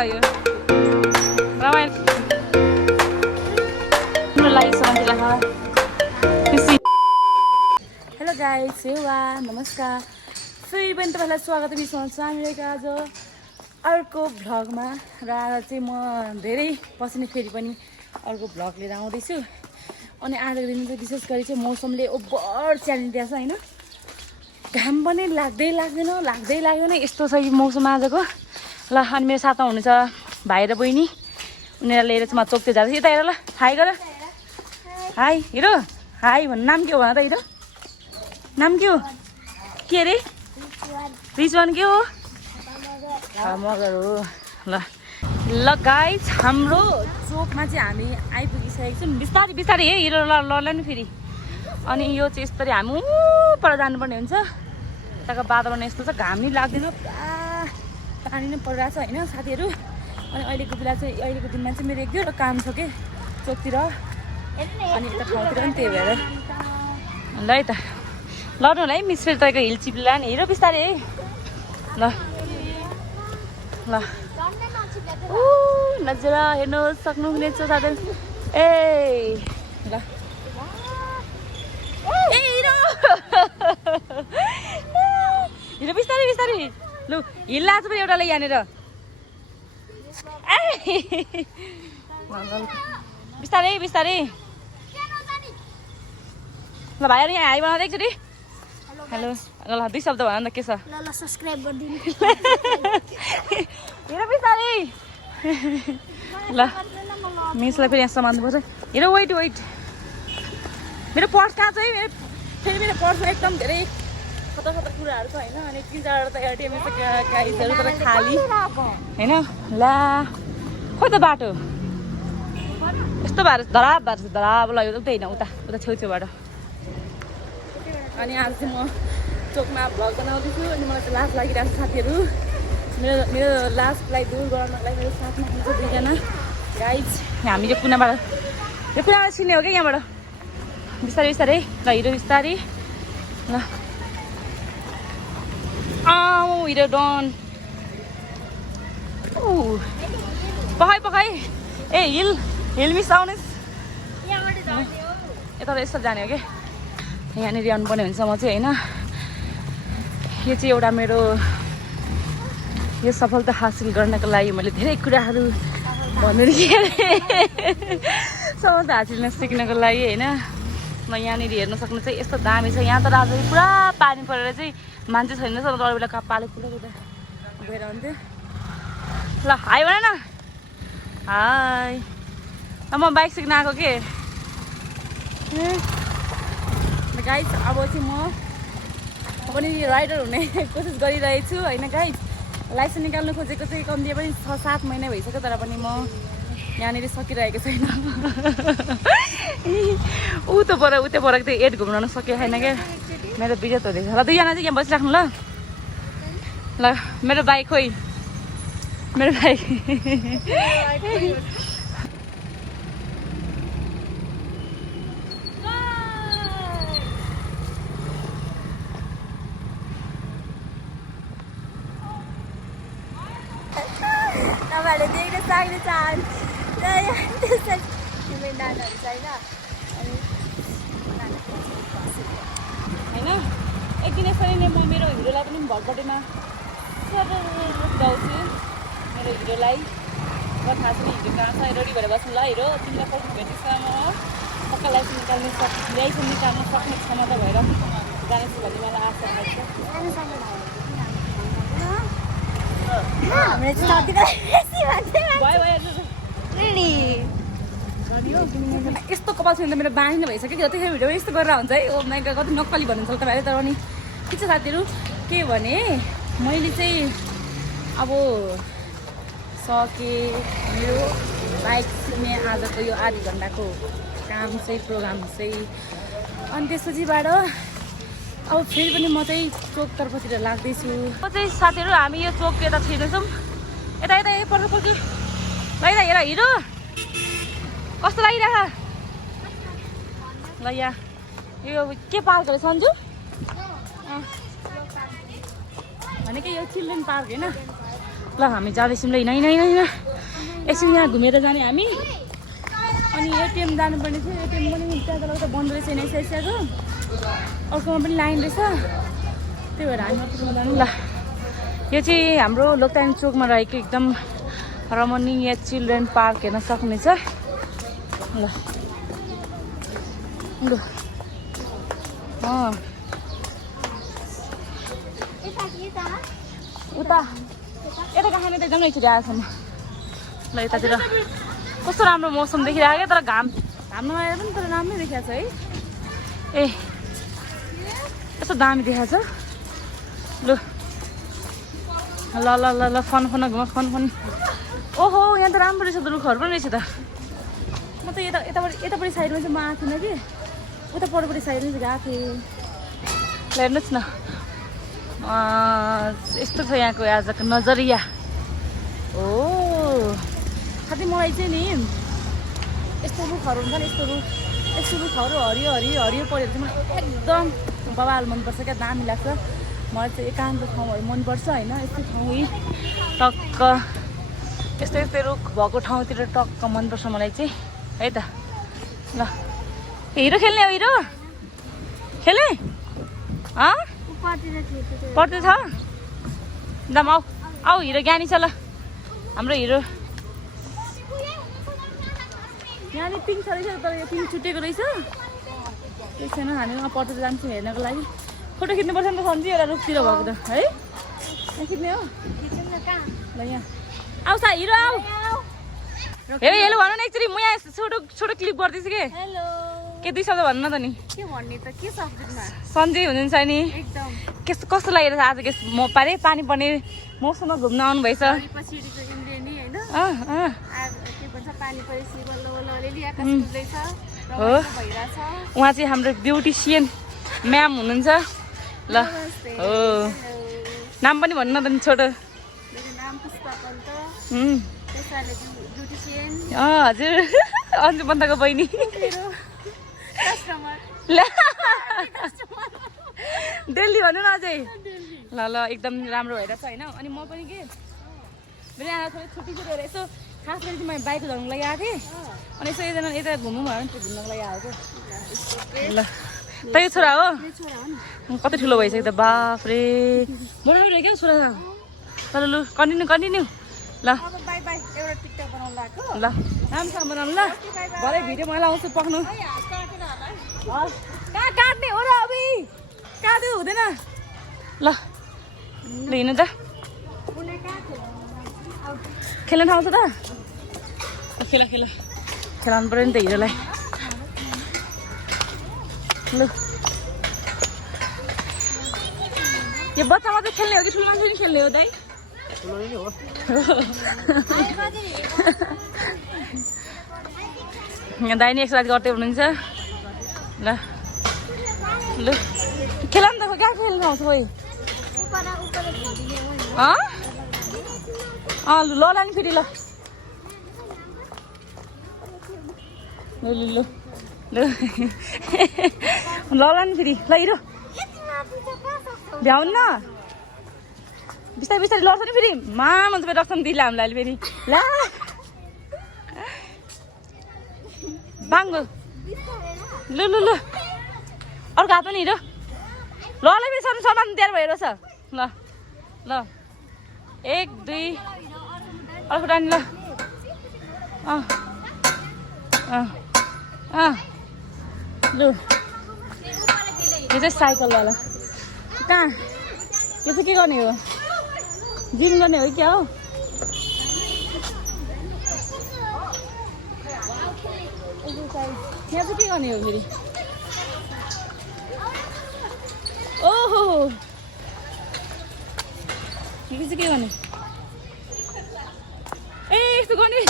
यो रमाइलो hello guys सेवा नमस्कार फेरि पनि तपाईँलाई स्वागत छ हामीहरूको आज अर्को भ्लगमा र आज चाहिँ म धेरै पछि फेरि पनि अर्को भ्लग लिएर आउँदैछु अनि आजको दिन चाहिँ विशेष गरी चाहिँ मौसमले ओभर च्यालिदिएको छ होइन घाम पनि लाग्दैन यस्तो छ यो मौसम आजको ल अनि मेरो साथमा हुनुहुन्छ भाइ र बहिनी उनीहरूलाई लिएर चाहिँ म चोकतिर जाँदैछु यता हेर ल हाई गर हाई हिरो हाई भन्नु नाम के हो भन त हिरो नाम के हो के अरे रिजवान के हो मगर हो ल गाइस हाम्रो चोकमा चाहिँ हामी आइपुगिसकेको छौँ बिस्तारै बिस्तारै है हिरो ल नि फेरि अनि यो चाहिँ यसरी हामी पर जानुपर्ने हुन्छ यताको वातावरण यस्तो छ घाम नि लाग्दैन पुरा पानी नै परिरहेको छ होइन साथीहरू अनि अहिलेको दिनमा चाहिँ मेरो एक दुईवटा काम छ कि चोकतिर अनि यता ठाउँतिर पनि त्यही भएर ल है त लड्नु होला है मिस फेरि तपाईँको हिल चिप्ला नि हिरो बिस्तारै है ल ल नजरा हेर्नु सक्नुहुनेछ साथीहरू ए ल ए हिरो हिरो बिस्तारै बिस्तारै लु हिल आज पनि एउटालाई यहाँनिर बिस्तारै बिस्तारै ल भाइहरू यहाँ हाई बनाउँदै एकचोटि हेलो ल 2 शब्द भन न के छ ल सब्स्क्राइब गरिदिनु हेर बिस्तारै ल मिसलाई फेरि यहाँ समात्नुपर्छ हेर वेट मेरो पर्स कहाँ छ है फेरि मेरो पर्समा एकदम धेरै खतर कुराहरू छ होइन अनि 3-4 त एटिएम गाइजहरू तर खाली होइन ला खोइ त बाटो यस्तो भएर धराब ल यो उतै होइन उता छेउछेउबाट अनि आज चाहिँ म चोकमा भ्लग बनाउँदैछु अनि मलाई चाहिँ लाज लागिरहेको छ साथीहरू मेरो लाजलाई दूर गर्नलाई मेरो साथमा हुन्छ 2 जना गाइज हामी यो कुनाबाट छिर्ने हो क्या यहाँबाट बिस्तारै बिस्तारै ल हिरो बिस्तारै ल हिरो डन पखाइ ए हिल मिस आउनुहोस् यता यस्तो जाने हो क्या यहाँनिर आउनुपर्ने हुन्छ म चाहिँ होइन यो चाहिँ एउटा मेरो यो सफलता हासिल गर्नको लागि मैले धेरै कुराहरू भन्नु के अरे सफलता हासिल सिक्नको लागि होइन म यहाँनिर हेर्न सक्नु चाहिँ यस्तो दामी छ यहाँ त आज पुरा पानी परेर चाहिँ मान्छे छैन तर अरू बेला पाले पुरा गएर हुन्थ्यो ल हाई भन न हाई म बाइक सिक्न आएको के गाइस अब चाहिँ म पनि राइडर हुने कोसिस गरिरहेको छु होइन गाइस लाइसेन्स निकाल्नु खोजेको चाहिँ कम्ती पनि 6-7 महिना भइसक्यो तर पनि म यहाँनिर सकिरहेको छैन उतै पर चाहिँ एड घुम्न सकेको छैन क्या मेरो बिजत हुँदैछ ल 2 जना चाहिँ यहाँ बसिराख्नु ल मेरो बाइक खोइ मेरो बाइक तपाईँहरूले देख्न सक्नुहुन्छ तिम्रो नानाहरू छैन अनि होइन एक दिन यसरी नै म मेरो हिरोलाई पनि भटपट्टिमा गाउँछु मेरो हिरोलाई थाहा छैन हिरो कहाँ छ रेडी भएर बस्नु ल हिरो तिमीलाई पछि भेटिन्छ म पक्का लाइसेन्स निकाल्नु सक्ने क्षमता भएर जानेछु भन्ने मलाई आशा लाग्छ यस्तो कपाल छुँदा मेरो बानी नै भइसक्यो त्यतिखेर भिडियो यस्तो गरेर हुन्छ है ओ माइ गॉड कति नक्कली भन्नुहुन्छ तपाईँले तर पनि के छ साथीहरू के भने मैले चाहिँ अब सकेँ मेरो बाइक सिक्ने आजको यो आधी घन्टाको काम चाहिँ प्रोग्राम चाहिँ अनि त्यसपछिबाट अब फेरि पनि म चाहिँ चोकतर्फतिर लाग्दैछु म चाहिँ साथीहरू हामी यो चोक यता छिर्दैछौँ यता पर्छ ल हेर हिरो कस्तो लागिरह ल यहाँ यो के पार्क अरे सन्जु भनेको यो चिल्ड्रेन पार्क होइन ल ल हामी जाँदैछौँ ल हिँड एकछिन यहाँ घुमेर जाने हामी अनि एटिएम जानुपर्ने थियो एटिएम पनि त्यहाँ त बन्द रहेछ एनएसएसको अर्कोमा पनि लाइन रहेछ त्यही भएर हामी अर्कोमा जानु ल यो चाहिँ हाम्रो लोकटाइम चोकमा रहेको एकदम रमणीय चिल्ड्रेन पार्क हेर्न सक्नुहुनेछ ल ल उता यता कहाँ त एकदम एकचोटि आएसम्म ल यतातिर कस्तो राम्रो मौसम देखिरहेको तर घाम नआएर पनि तर राम्रै देखिएको छ है ए यस्तो दामी देखाएको छ लु ल ल ल ल फन फन ओहो यहाँ त राम्रो रहेछ त रुखहरू पनि रहेछ त म त यतापट्टि साइडमा चाहिँ म आएको थिइनँ कि उता परपट्टि साइडमा चाहिँ गएको थिएँ ल हेर्नुहोस् न यस्तो छ यहाँको आजको नजरिया ओ साथै मलाई चाहिँ नि यस्तो रुखहरू हुन्छ नि यस्तो रुखहरू हरियो पऱ्यो चाहिँ मलाई एकदम बवाल मनपर्छ क्या दामी लाग्छ मलाई चाहिँ एकान्त ठाउँहरू मनपर्छ होइन यस्तै ठाउँ टक्क यस्तै रुख भएको ठाउँतिर टक्क मनपर्छ मलाई चाहिँ है त ल हिरो खेल्ने हो हिरो खेले पढ्दै छ दाम आऊ हिरो ज्ञानी छ ल हाम्रो हिरो यहाँनिर पिङ छ रहेछ तर यो पिङ छुटेको रहेछ त्यही छैन हामी उहाँ पढ्दै जान्छौँ हेर्नको लागि फोटो खिच्नुपर्छ नि त सन्जी एउटा रुखतिर भएको त है यहाँ खिच्ने हो ल यहाँ आउँछ हिरो आऊ हेलो भन न एकचोटि म यहाँ छोटो क्लिप गर्दैछु कि हेलो के 2 शब्द भन्नु न त नि के भन्ने त के सब्जेक्टमा सन्जय हुनुहुन्छ नि एकदम कस्तो लागिरहेछ आज म पानी पर्ने मौसममा घुम्न आउनु भएछ पछि इन्द्रेणी हैन के भन्छ पानी परेपछि बल्ल बल्ल अलिअलि आकाश खुल्दैछ हो उहाँ चाहिँ हाम्रो ब्युटिसियन म्याम हुनुहुन्छ ल हो नाम पनि भन्नु न त नि छोटो मेरो नाम पुष्पा पन्त त्यसैले ब्युटिसियन हजुर अन्जु पन्तको बहिनी कस्टमर दिल्ली भन्नु न अझै ल ल एकदम राम्रो भइरहेछ होइन अनि म पनि के मेरो यहाँ थोरै छुट्टी चाहिँ रहेछ यसो खास गरी चाहिँ मैले बाइक धर्नुको लागि आएको थिएँ अनि यसो यता घुम्नु भयो भने त्यो घुम्नको लागि आएको ल तै छोरा हो कति ठुलो भइसक्यो त बाफ रे बराबर क्या छोरा तर लु कन्टिन्यू ल ल राम्रोसँग बनाउनु ल भरे भिडियो मैले आउँछु पक्नु कहाँ काट्ने हो र अबि काट्यो हुँदैन ल ल हिँड्नु त खेल्न ठाउँ छ त खेलाउनु पऱ्यो नि त हिरोलाई ल यो बच्चा मात्रै खेल्ने हो कि ठुलो मान्छे नि खेल्ने हो दाइ यहाँ दाइ नि एक्सर्साइज गर्दै हुनुहुन्छ ल लु खेला नि त कहाँ खेल्नु आउँछ खोइ लु ल नि फेरि ल लु ल नि फेरि ल हिरो भ्याउनु न बिस्तारै लड्छ नि फेरि हुन्छ फेरि रक्सन दिला हामीलाई अहिले फेरि ल बाङ्गो लु अर्को हात पनि हिँड्यो ल फेरि सर्नु सामान तयार भएर छ ल 1 2 अर्को टानी ल लु यो चाहिँ साइकलवाला कहाँ यो चाहिँ के गर्ने हो जिम गर्ने हो क्या हो यहाँ चाहिँ के गर्ने हो फेरि ओहो यो चाहिँ के गर्ने ए यस्तो गर्ने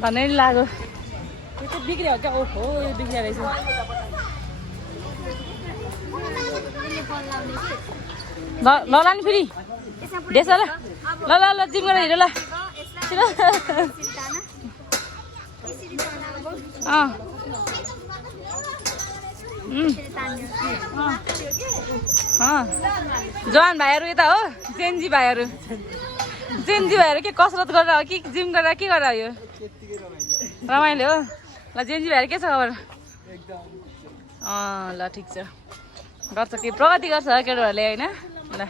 भन्नै लाग्यो यो चाहिँ बिग्रियो क्या ओहो यो बिग्रिया रहेछ ल नि फेरि देश ल जिम गरेर हिँड ल जवान भाइहरू यता हो जेन्जी भाइहरू के कसरत गरेर हो कि जिम गरेर के गरेर हो यो रमाइलो हो ल जेन्जी भाइहरू के छ खबर ल ठिक छ गर्छ के प्रगति गर्छ केटाहरूले होइन ल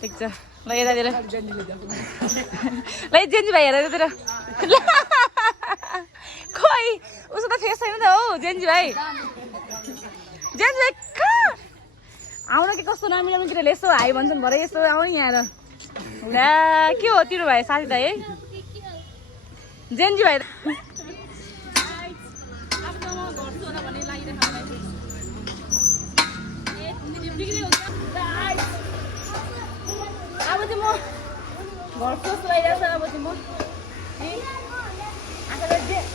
ठिक छ ल यतातिर ल जेन्जी भाइहरू यतातिर खोइ उसको त फेस छैन त हौ जेन्जी भाइ कहाँ आउन कि कस्तो नमिलाउनु केटाले यसो हाई भन्छन् भरे यस्तो आउनु यहाँ ल ला के हो तिम्रो भाइ साथी त है जेन्जी भाइ अब चाहिँ म घर कस्तो आइरहेको छ अब चाहिँ म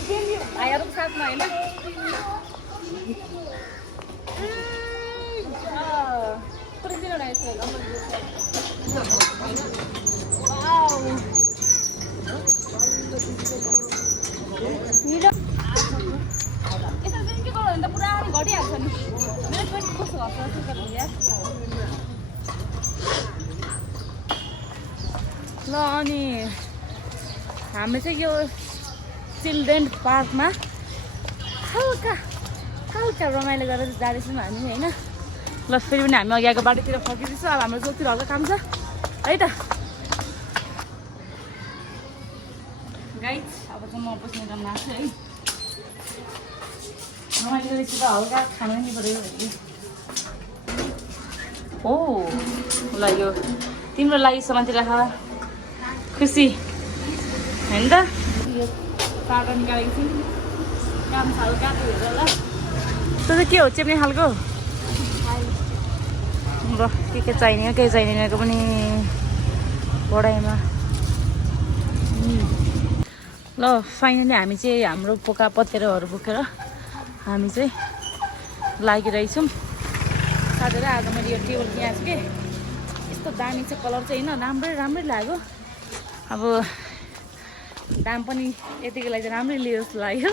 जेन्जी भाइहरूको साथमा होइन घटिहाल्छ नि मेरो पनि कस्तो ल अनि हामी चाहिँ यो चिल्ड्रेन पार्कमा हल्का रमाइलो गरेर जाँदैछौँ हामी होइन ल फेरि पनि हामी अघि आएको बाटोतिर फर्किँदैछौँ अब हाम्रो चोकतिर हल्का काम छ है त गाइस अब चाहिँ म बस्ने काम लाग्छु है रमाइलो रहेछ त हल्का खानु नि पऱ्यो हो ल यो तिम्रो लागि समाति राख खुसी होइन त यो पाटो निकालेको छु काम छ हल्का हेर ल त्यो चाहिँ के हो चेप्ने खालको ल के चाहिने हो केही चाहिनेको पनि पढाइमा ल फाइनली हामी चाहिँ हाम्रो पोका पतेरोहरू बोकेर हामी चाहिँ लागिरहेछौँ साथीहरू आज मैले यो टेबल किनेको छु कि यस्तो दामी चाहिँ कलर चाहिँ होइन राम्रै लाग्यो अब दाम पनि यतिको लागि चाहिँ राम्रै लियो जस्तो लाग्यो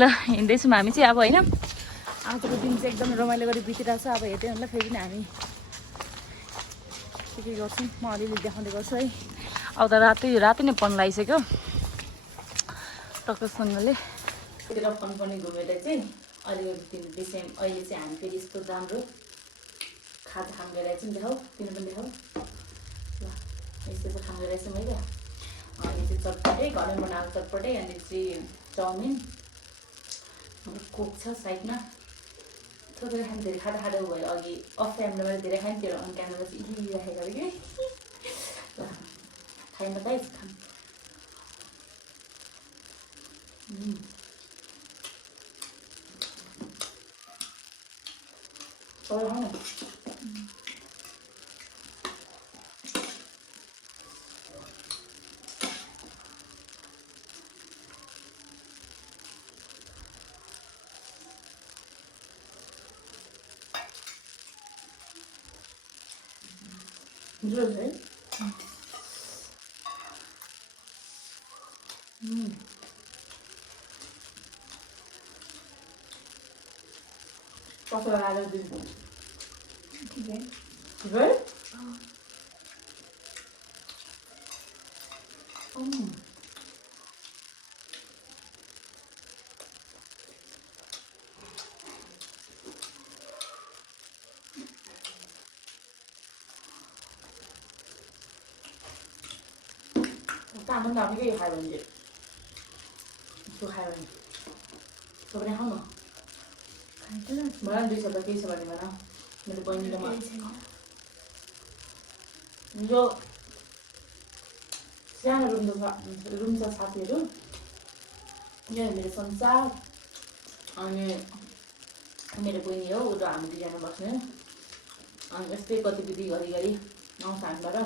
ल हिँड्दैछौँ हामी चाहिँ अब होइन आजको दिन चाहिँ एकदम रमाइलो गरी बितिरहेको छ अब हेर्दै होला फेरि पनि हामी के गर्छौँ म अलिअलि देखाउँदै गर्छु है अब त रातै नै पन लगाइसक्यो टक्कसँगले यतिर पनि घुमेर चाहिँ अलिकति दिन अहिले चाहिँ हामी फेरि यस्तो राम्रो खाजा खानु गइरहेछौँ देखाऊ तिमी पनि देखाऊ ल यस्तो चाहिँ खानु गइरहेछौँ है त अनि चाहिँ चटपटै घरमा बनाएको चटपटै अनि चाहिँ चाउमिन कोक छ साइडमा थोरै खानु धेरै खाँदा भयो अघि अफ क्यामेरामा धेरै खायो नि त्यो अन क्यामेरा चाहिँ राखेको अरे कि ल खाइन त गाइस खानु Good, right? What's the matter with this? Okay. Good? Mình làm cái gì hài bằng gì? Tôi hài bằng. Tôi bên không mà. Mới ăn đi sao ta kia sao mà đi mà đâu? Mình bao nhiêu mà? Vô. Sáng room sa साथी हेरू. यहाँ मेरो संसा अनि मेरो बहिनी हो उ र हामी दुईजना बस्ने अनि यस्तै गतिविधि गरी आउँछ हामीबाट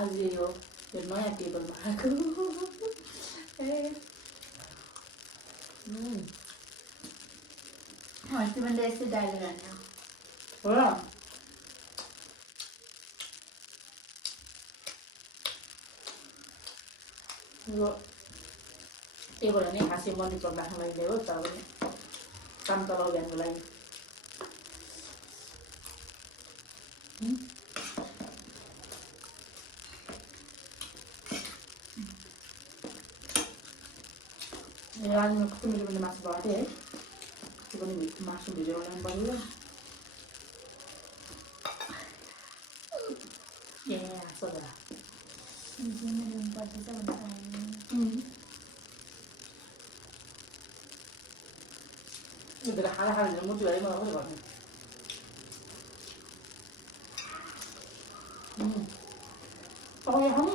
आज यो नयाँ टेबलमा आएको हस्बैंड ऐसे डायलॉग आना हो र यो टेबल नै खासै मन्दिर राख्न लागि हो तर पनि काम चलाउ बिहानको लागि। आज म कस्तो मिठो मिठो मासु बनाएको थिएँ है, त्यो पनि मासु भिडियो बनाउनु पर्यो। ए सोधरा खाना खाने मुटु भएर मलाई कसो गर्नु। तपाईँ खानु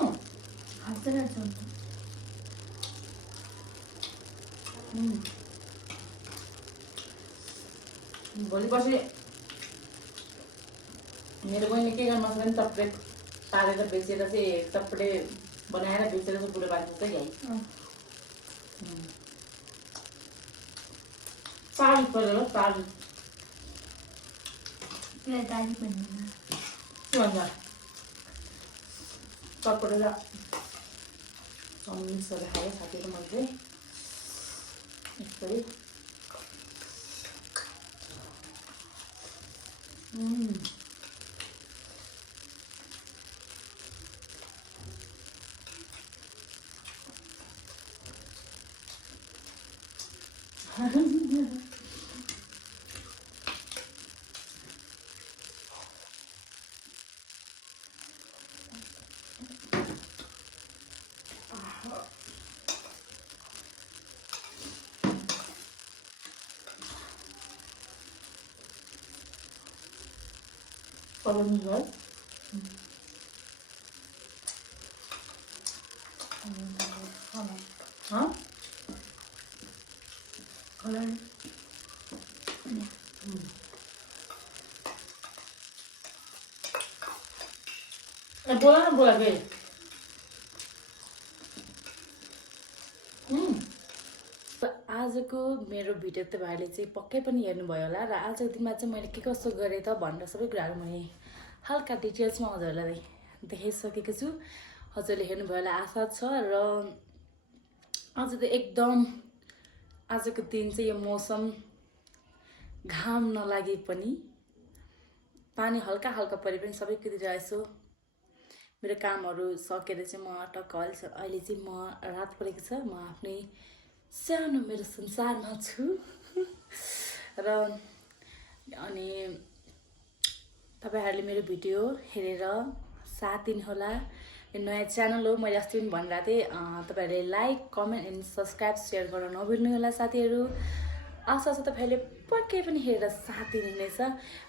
भोलि पर्सि मेरो बहिनीले के गर्नु सक्छ भने टप्पे पारेर बेचेर चाहिँ टप्पे बनाएर बेचेर चाहिँ बुढो बाँच्नु चाहिँ है। तारी परेर तारी के भन्छ टप्परेर मिक्सहरू खायो साथीहरू मैले यस्तै। Kalau enggak, hah? Kalau bola bola be. आजको मेरो भिडियो तपाईँहरूले चाहिँ पक्कै पनि हेर्नुभयो होला र आजको दिनमा चाहिँ मैले के कसो गरेँ त भनेर सबै कुराहरू मैले हल्का डिटेल्समा हजुरहरूलाई देखाइसकेको छु। हजुरले हेर्नुभयो होला आशा छ। र आज त एकदम आजको दिन चाहिँ यो मौसम घाम नलागे पनि पानी हल्का हल्का परे पनि सबैतिर यसो मेरो कामहरू सकेर चाहिँ म टक्क अहिले चाहिँ म रात परेको छ, म आफ्नै सानो मेरो संसारमा छु। र अनि तपाईहरुले मेरो भिडियो हेरेर साथ दिनुहोला। यो नयाँ च्यानल हो, मैले अस्ति पनि भनिरहेको थिएँ, तपाईहरुले like comment and subscribe share गर्न नभुल्नु होला साथीहरु। आशा छ तपाईहरुले पक्कै पनि हेरेर साथ दिनुहुनेछ।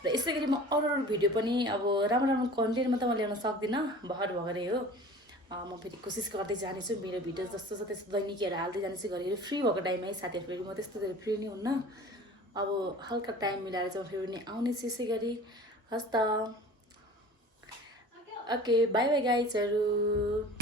र यसै गरी म अरू भिडियो पनि अब राम्रो राम्रो कन्टेन्टमा त म ल्याउन सक्दिनँ, भर भगरै हो। म फेरि कोसिस गर्दै जानेछु मेरो भिडियो जस्तो छ त्यस्तो दैनिकीहरू हाल्दै जानेछु घरिघरि फ्री भएको टाइममै। साथीहरु फेरि म त्यस्तो धेरै फ्री नै हुन्न, अब हल्का टाइम मिलाएर चाहिँ फेरि पनि आउने छु यसै गरी। हस् त, ओके बाई बाई गाइजहरु।